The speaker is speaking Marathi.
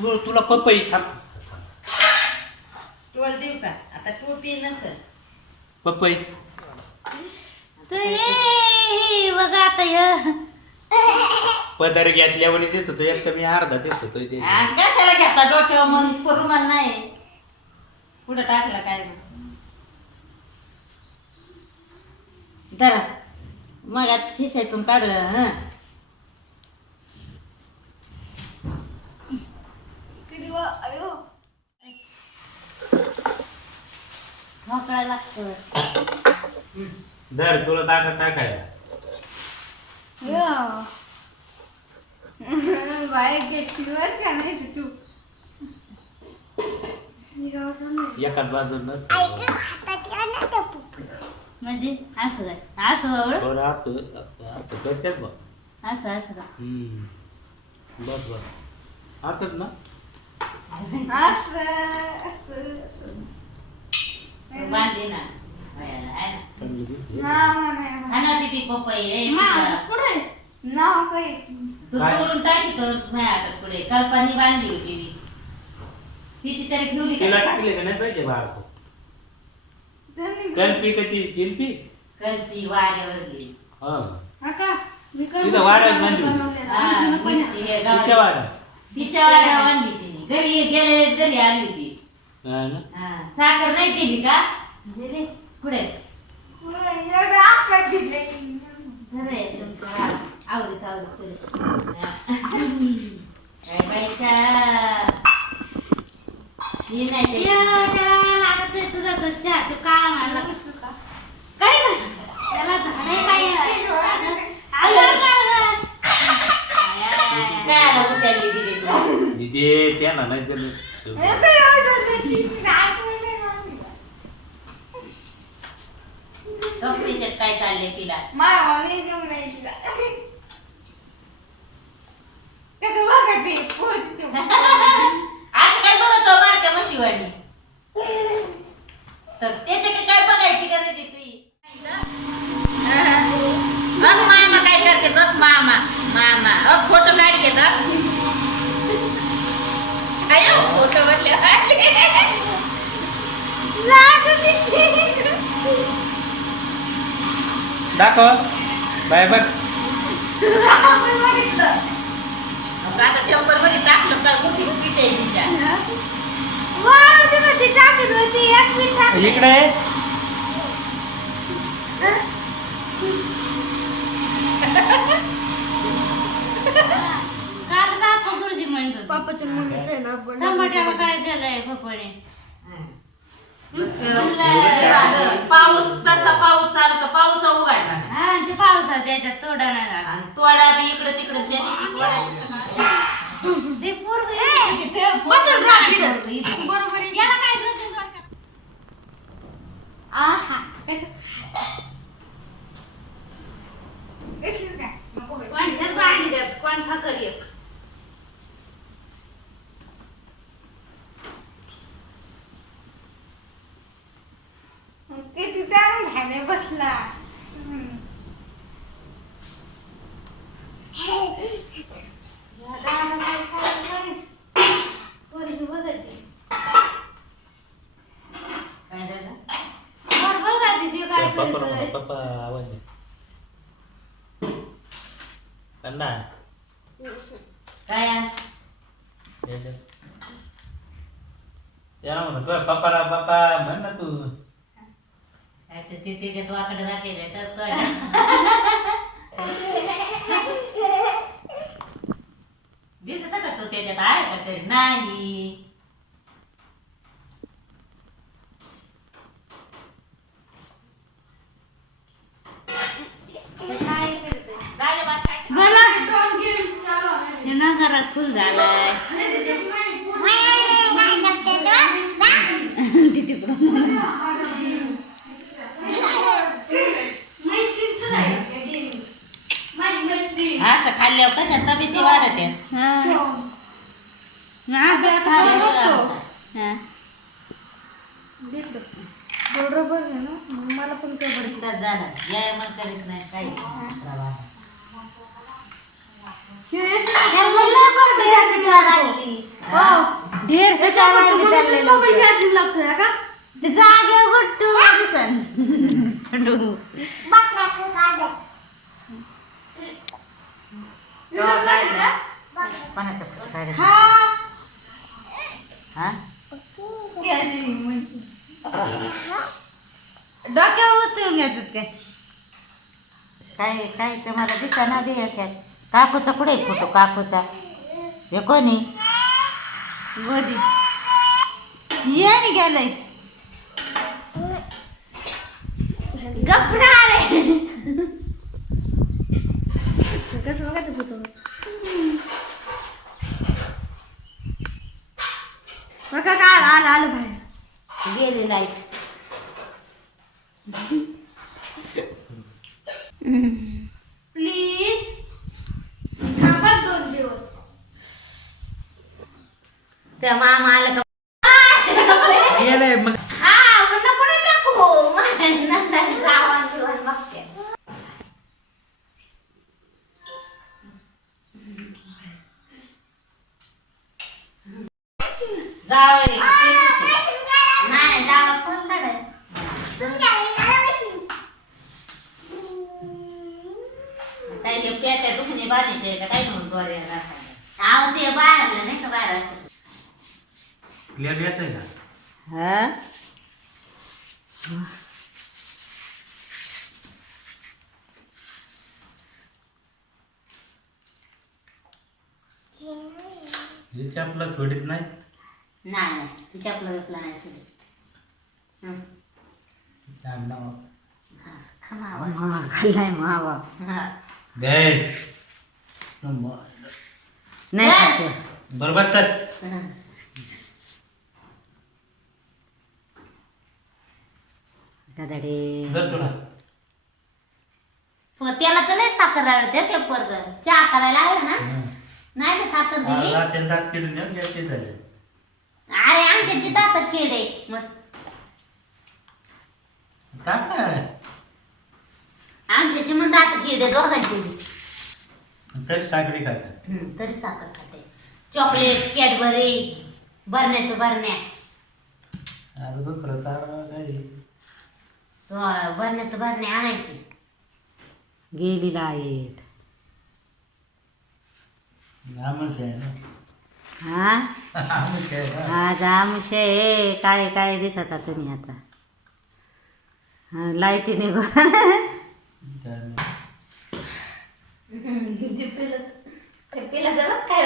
तुला पपई थांब. टोल देऊ का आता टोपी नसेल पपई बघा आता पदर घेतल्यावर तेच होतो एक तर मी अर्धा तेच होतोय ते कशाला घेता डोक्यावर मग रुमाल नाही पुढे टाकला काय धरा मग आता खिशातून काढ मोकळा लागतो धर तुला ताटात टाकायला बाहेर घेतलीवर का नाही तू एकाच बाजून म्हणजे असं काय असं बाबा बरं आता करतेच बघ असं असं का बस बस आताच ना बांधली ना चांगली दिसली. खाना दिदी पपई दुरून टाकी तर नाही आता पुढे कल्पनी बांधली होती तिची तरी ठेवली तिला टाकले का नाही पाहिजे बाळ कल्पी का ती चिल्पी कल्पी वाड्यावरली हा तिथं वाड्यात बांधली होती. तिच्या वाड्यात तिच्या वाड्यावर बांधली तिने घरी गेले घरी आली होती हा ना साखर नाही दिली का पुढे आवडत काय बाईचा ही नाही ते. तुझा चहा तू काळा मारला काय त्याला झाडे काय काय आला उचलली दिली तू दिदी त्यांना नाही जमत. कपड्याच्यात काय चालले तिला असं काय बघतो मारत्या म्हशीवानी तर त्याच्याकडे काय बघायची गरज आहे तुझी बघ मामा काय करते बघ मामा मामा फोटो काढ घेतात अयो फोटो म्हटले दाखव बाय बघ आता टेम्पर मध्ये टाकलं का कुठे पीठ आहे तिच्या इकडे काल दाखव गुरुजी म्हणत होते. पापाच्या मम्मीचं आहे ना टमाट्याला काय केलंय पप्पाने पाऊस तसा पाऊस चालू तर पाऊस उघडला नाही. हा ते पावसात त्याच्यात तोडा नाही लागला. आणि तोडा बी इकडे तिकडे त्या दिवशी ते पूर्व बसून राहते बरोबर आहे. याला काय करते वाटतं? आहा कोणच्यात पाणी द्यात कोण साखर एक किती टाइम झाले बसला पोरीची बदलते काय झालं बरोबर आहे ते काय करतोय पप्पा आवाज अण्णा काय त्याला म्हणतो तुझ्या पप्पाला पप्पा म्हण ना तू काय तर ते त्याच्यात वाकडं दाखवलंय तर तो दिसत का तो त्याच्यात आहे का तरी नाही राजा बात काय बोला हे ना घरात फुल झालंय असं खाल्ल्यावर कशा तब्येती वाढत बरोबर आहे ना मला पण काय झालं व्यायाम करीत नाही काही लवकर ढेर मोबाईल चार्जिंग लागतोय का ते जागेवर गुट्टू दिसन डोक्यावर उचलून घेतात काय काय तर मला दिसना बी याच्यात काकूचा कुठे फोटो काकूचा हे कोणी गोदी ये नि गेलंय गफरा रे कसं बघायचं फोटो बघा का आलं बाहेर गेली लाईट प्लीज थांबा 2 दिवस त्या मामा आलं का गेलंय मग हा म्हणलं कोणी टाकू नंतर रावण बिवण बघते जावई नाही जावं कोण काढाय काय ते पेट्या दुखणे बांधायचे का काय म्हणून डोऱ्याला आहो ते बाहेरला नाही का बाहेर असं क्लिअर येतंय का हा हिच्या आपला छोडीत नाही नाही नाही तिच्या आपलं घेतलं नाही सुद्धा मावा खाल्लाय मावा नाही खाते. बरोबर चल गदाडे धर तुला त्याला तर नाही साखर राहिलं ते पोरग चहा करायला आलं ना नाही ना साखर दिली रात्री दात किडून येऊन जास्ती झाले अरे आमच्या ते दातात किडे मस्त काय आमच्या ते मग दात किडे दोघांचे तरी साखरी खातात तरी साखर खाते चॉकलेट कॅडबरी बरण्याचं बरण्या अरे दुसरं चारा काही बरण्याचं बरण्या आणायची गेली लाईट आमच आहे ना हा आमच आहे ना. आज आमशे काय काय दिसत तुम्ही आता लाईटीने गो काय नाही. पिला काय